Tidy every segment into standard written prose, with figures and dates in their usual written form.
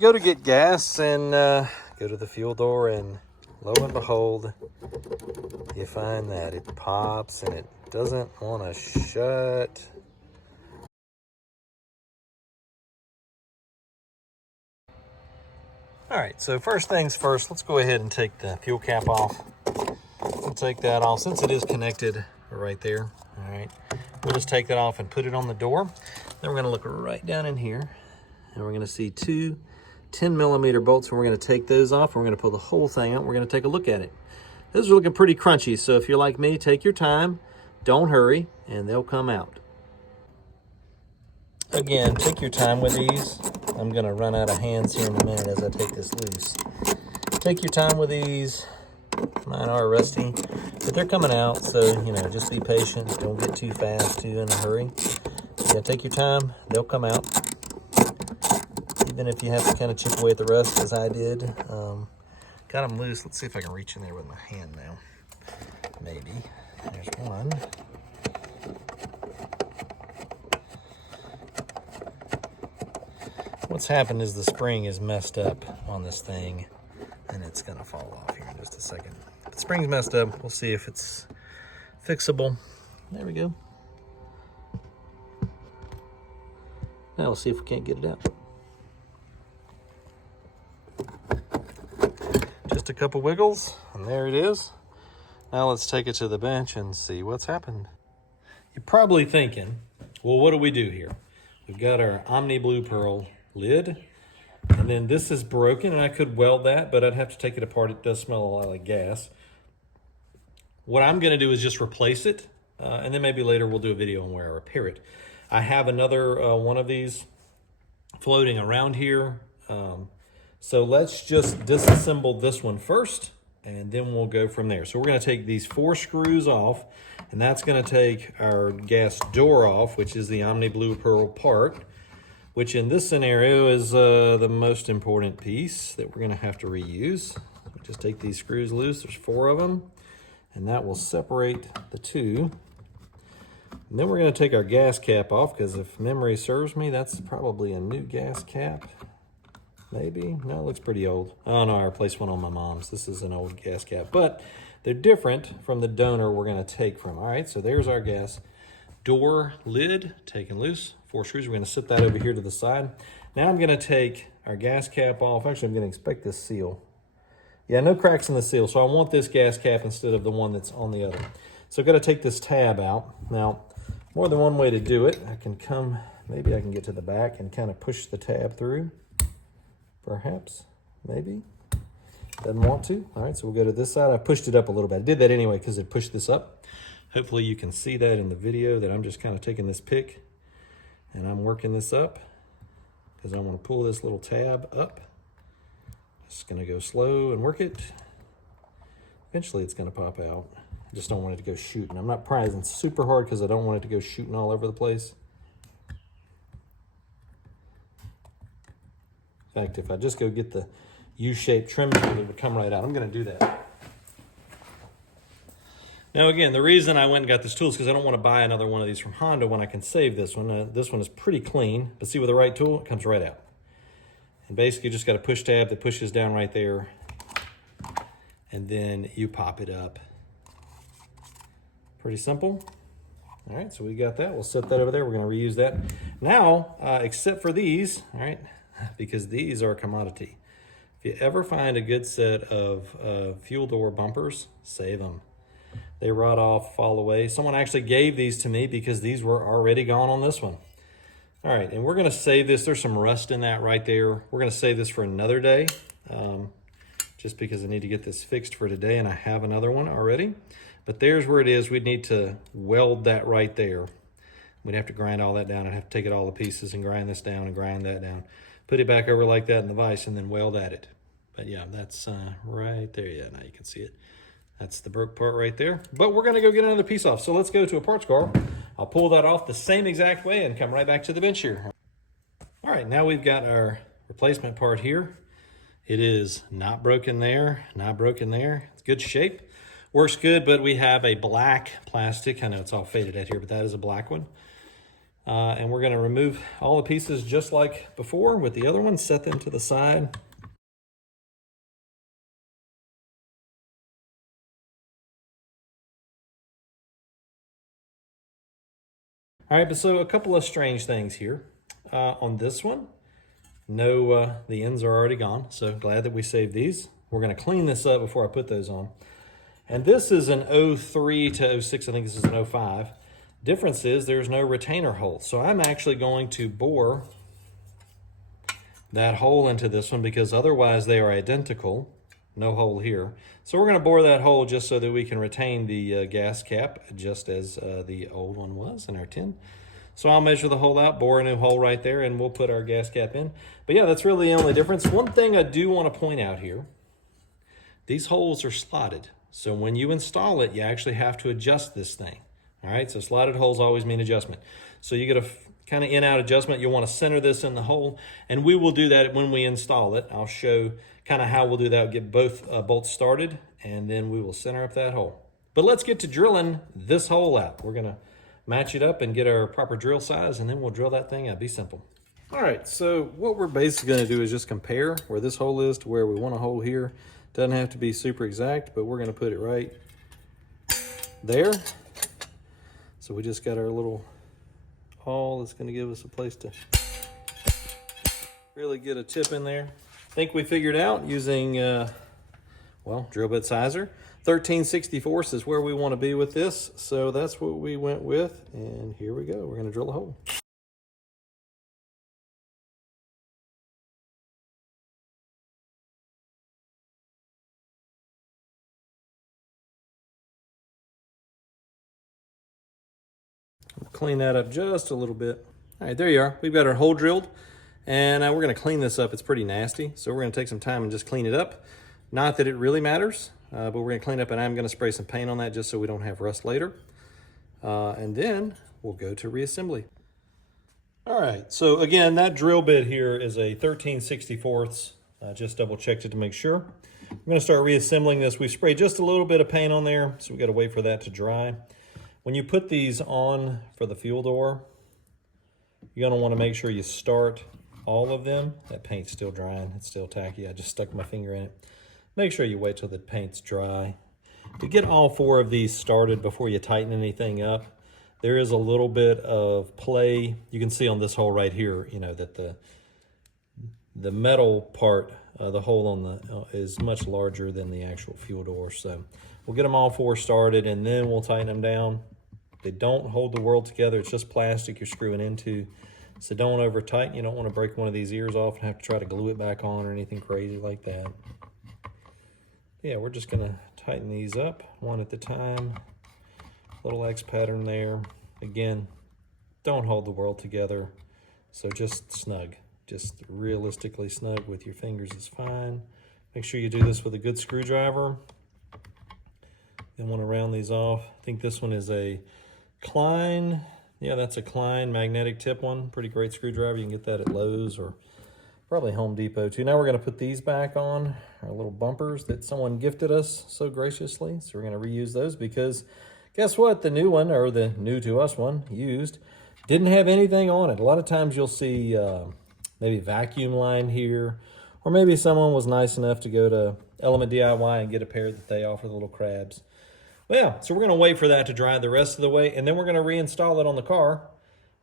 Go to get gas and go to the fuel door, and lo and behold, you find that it pops and it doesn't want to shut. All right, so first things first, let's go ahead and take the fuel cap off. We'll take that off since it is connected right there. All right, we'll just take that off and put it on the door. Then we're gonna look right down in here and we're gonna see two 10mm bolts, and we're gonna take those off. We're gonna pull the whole thing out. We're gonna take a look at it. Those are looking pretty crunchy, so if you're like me, take your time, don't hurry, and they'll come out. Again, take your time with these. I'm gonna run out of hands here in a minute as I take this loose. Take your time with these. Mine are rusty, but they're coming out, so just be patient. Don't get too fast, too in a hurry. Yeah, take your time, they'll come out. Even if you have to kind of chip away at the rust as I did. Got them loose. Let's see if I can reach in there with my hand now. Maybe. There's one. What's happened is the spring is messed up on this thing, and it's gonna fall off here in just a second. If the spring's messed up, we'll see if it's fixable. There we go. Now we'll see if we can't get it out. Just a couple wiggles, and there it is. Now let's take it to the bench and see what's happened. You're probably thinking, well, what do we do here? We've got our Omni Blue Pearl lid, and then this is broken, and I could weld that, but I'd have to take it apart. It does smell a lot like gas. What I'm gonna do is just replace it, and then maybe later we'll do a video on where I repair it. I have another one of these floating around here. So let's just disassemble this one first, and then we'll go from there. So we're gonna take these 4 screws off, and that's gonna take our gas door off, which is the Omni Blue Pearl part, which in this scenario is the most important piece that we're gonna have to reuse. We'll just take these screws loose, there's 4 of them, and that will separate the 2. And then we're gonna take our gas cap off, because if memory serves me, that's probably a new gas cap. Maybe, no, it looks pretty old. Oh no, I replaced one on my mom's. This is an old gas cap, but they're different from the donor we're gonna take from. All right, so there's our gas door lid taken loose. 4 screws, we're gonna sit that over here to the side. Now I'm gonna take our gas cap off. Actually, I'm gonna inspect this seal. Yeah, no cracks in the seal, so I want this gas cap instead of the one that's on the other. So I've gotta take this tab out. Now, more than one way to do it. I can come, maybe I can get to the back and kind of push the tab through. Perhaps, maybe. Doesn't want to. All right, so we'll go to this side. I pushed it up a little bit. I did that anyway because it pushed this up. Hopefully you can see that in the video, that I'm just kind of taking this pick and I'm working this up because I want to pull this little tab up. Just gonna go slow and work it. Eventually it's gonna pop out. I just don't want it to go shooting. I'm not prizing super hard because I don't want it to go shooting all over the place. In fact, if I just go get the U-shaped trim tool, it would come right out. I'm gonna do that. Now again, the reason I went and got this tool is because I don't want to buy another one of these from Honda when I can save this one. This one is pretty clean, but see, with the right tool, it comes right out. And basically you just got a push tab that pushes down right there, and then you pop it up. Pretty simple. All right, so we got that. We'll set that over there. We're gonna reuse that. Now, except for these, all right, because these are a commodity. If you ever find a good set of fuel door bumpers, save them. They rot off, fall away. Someone actually gave these to me because these were already gone on this one. All right, and we're gonna save this. There's some rust in that right there. We're gonna save this for another day, just because I need to get this fixed for today, and I have another one already. But there's where it is. We'd need to weld that right there. We'd have to grind all that down. I'd have to take it all to pieces and grind this down and grind that down. Put it back over like that in the vise and then weld at it. But yeah, that's right there. Yeah, now you can see it. That's the broke part right there. But we're gonna go get another piece off. So let's go to a parts car. I'll pull that off the same exact way and come right back to the bench here. All right, now we've got our replacement part here. It is not broken there, not broken there. It's good shape. Works good, but we have a black plastic. I know it's all faded out here, but that is a black one. And we're gonna remove all the pieces just like before with the other one, set them to the side. All right, but so a couple of strange things here. On this one, no, the ends are already gone, so glad that we saved these. We're gonna clean this up before I put those on. And this is an 03 to 06, I think this is an 05. Difference is there's no retainer hole. So I'm actually going to bore that hole into this one because otherwise they are identical. No hole here. So we're gonna bore that hole just so that we can retain the gas cap just as the old one was in our tin. So I'll measure the hole out, bore a new hole right there, and we'll put our gas cap in. But yeah, that's really the only difference. One thing I do want to point out here, these holes are slotted. So when you install it, you actually have to adjust this thing. All right, so slotted holes always mean adjustment. So you get a kind of in-out adjustment. You'll want to center this in the hole, and we will do that when we install it. I'll show kind of how we'll do that. Get both bolts started, and then we will center up that hole. But let's get to drilling this hole out. We're gonna match it up and get our proper drill size, and then we'll drill that thing out. Be simple. All right, so what we're basically gonna do is just compare where this hole is to where we want a hole here. Doesn't have to be super exact, but we're gonna put it right there. So we just got our little hole that's gonna give us a place to really get a tip in there. I think we figured out using, well, drill bit sizer. 13/64 is where we want to be with this. So that's what we went with. And here we go. We're going to drill a hole. Clean that up just a little bit. All right, there you are. We've got our hole drilled. And we're going to clean this up. It's pretty nasty. So we're going to take some time and just clean it up. Not that it really matters. But we're gonna clean up, and I'm gonna spray some paint on that just so we don't have rust later. And then we'll go to reassembly. All right, so again, that drill bit here is a 13/64. Just double checked it to make sure. I'm gonna start reassembling this. We've sprayed just a little bit of paint on there, so we gotta wait for that to dry. When you put these on for the fuel door, you're gonna wanna make sure you start all of them. That paint's still drying, it's still tacky. I just stuck my finger in it. Make sure you wait till the paint's dry. To get all 4 of these started before you tighten anything up, there is a little bit of play. You can see on this hole right here, you know, that the metal part, the hole on the is much larger than the actual fuel door. So we'll get them all 4 started, and then we'll tighten them down. They don't hold the world together. It's just plastic you're screwing into. So don't over tighten. You don't want to break one of these ears off and have to try to glue it back on or anything crazy like that. Yeah, we're just gonna tighten these up one at a time. Little X pattern there. Again, don't hold the world together. So just snug, just realistically snug with your fingers is fine. Make sure you do this with a good screwdriver. Then want to round these off. I think this one is a Klein. Yeah, that's a Klein magnetic tip one. Pretty great screwdriver. You can get that at Lowe's or probably Home Depot too. Now we're gonna put these back on, our little bumpers that someone gifted us so graciously. So we're gonna reuse those because guess what? The new one, or the new to us one, used, didn't have anything on it. A lot of times you'll see maybe vacuum line here, or maybe someone was nice enough to go to Element DIY and get a pair that they offer, the little crabs. Well, yeah, so we're gonna wait for that to dry the rest of the way, and then we're gonna reinstall it on the car.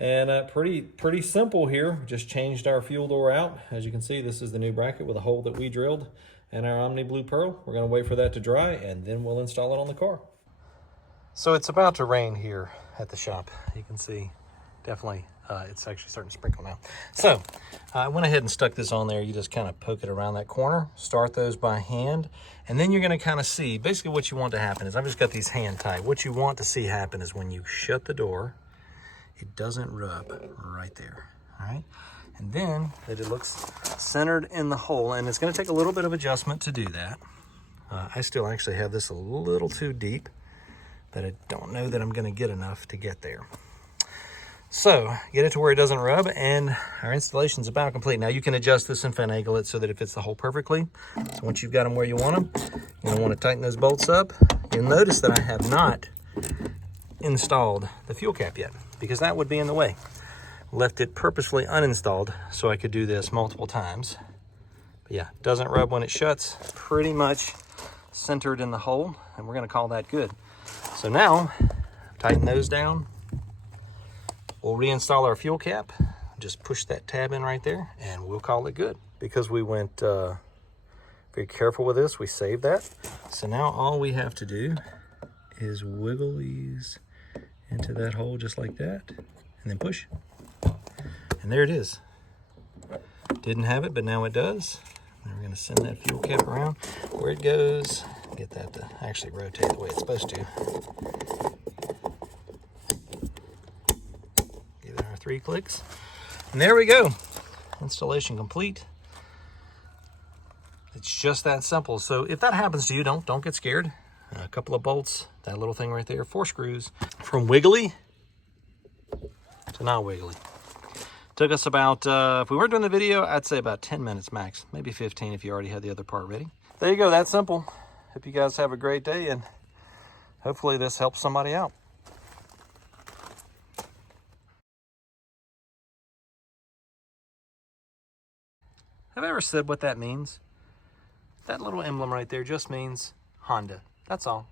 And pretty simple here. Just changed our fuel door out. As you can see, this is the new bracket with a hole that we drilled and our Omni Blue Pearl. We're gonna wait for that to dry, and then we'll install it on the car. So it's about to rain here at the shop. You can see, definitely, it's actually starting to sprinkle now. So I went ahead and stuck this on there. You just kind of poke it around that corner, start those by hand, and then you're gonna kind of see, basically what you want to happen is, I've just got these hand tight. What you want to see happen is when you shut the door, it doesn't rub right there, all right? And then that it looks centered in the hole, and it's gonna take a little bit of adjustment to do that. I still actually have this a little too deep, but I don't know that I'm gonna get enough to get there. So get it to where it doesn't rub, and our installation's about complete. Now you can adjust this and finagle it so that it fits the hole perfectly. So once you've got them where you want them, you're gonna wanna tighten those bolts up. You'll notice that I have not installed the fuel cap yet. because that would be in the way. Left it purposefully uninstalled so I could do this multiple times. But yeah, doesn't rub when it shuts. Pretty much centered in the hole, and we're gonna call that good. So now, tighten those down. We'll reinstall our fuel cap. Just push that tab in right there, and we'll call it good. Because we went very careful with this, we saved that. So now all we have to do is wiggle these into that hole just like that, and then push. And there it is. Didn't have it, but now it does. And we're gonna send that fuel cap around where it goes. Get that to actually rotate the way it's supposed to. Give it our 3 clicks. And there we go. Installation complete. It's just that simple. So if that happens to you, don't get scared. A couple of bolts, that little thing right there, 4 screws. From wiggly to not wiggly. Took us about, if we weren't doing the video, I'd say about 10 minutes max. Maybe 15 if you already had the other part ready. There you go, that's simple. Hope you guys have a great day, and hopefully this helps somebody out. Have I ever said what that means? That little emblem right there just means Honda. That's all.